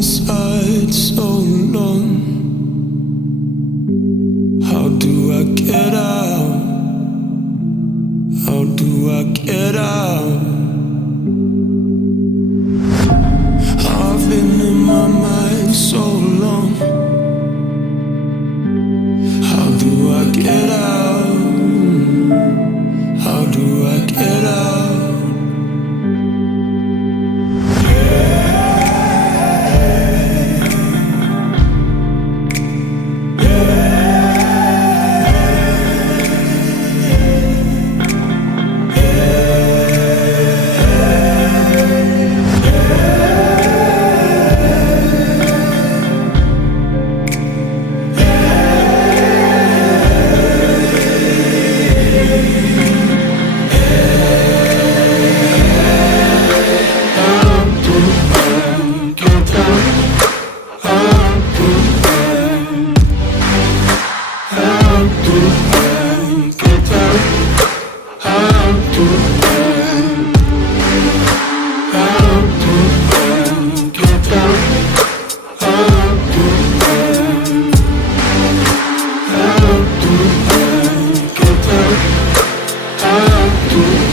inside so long. How do I get out? How do I get out? I've been in my mind so long. How do I get out? How do I get out? Do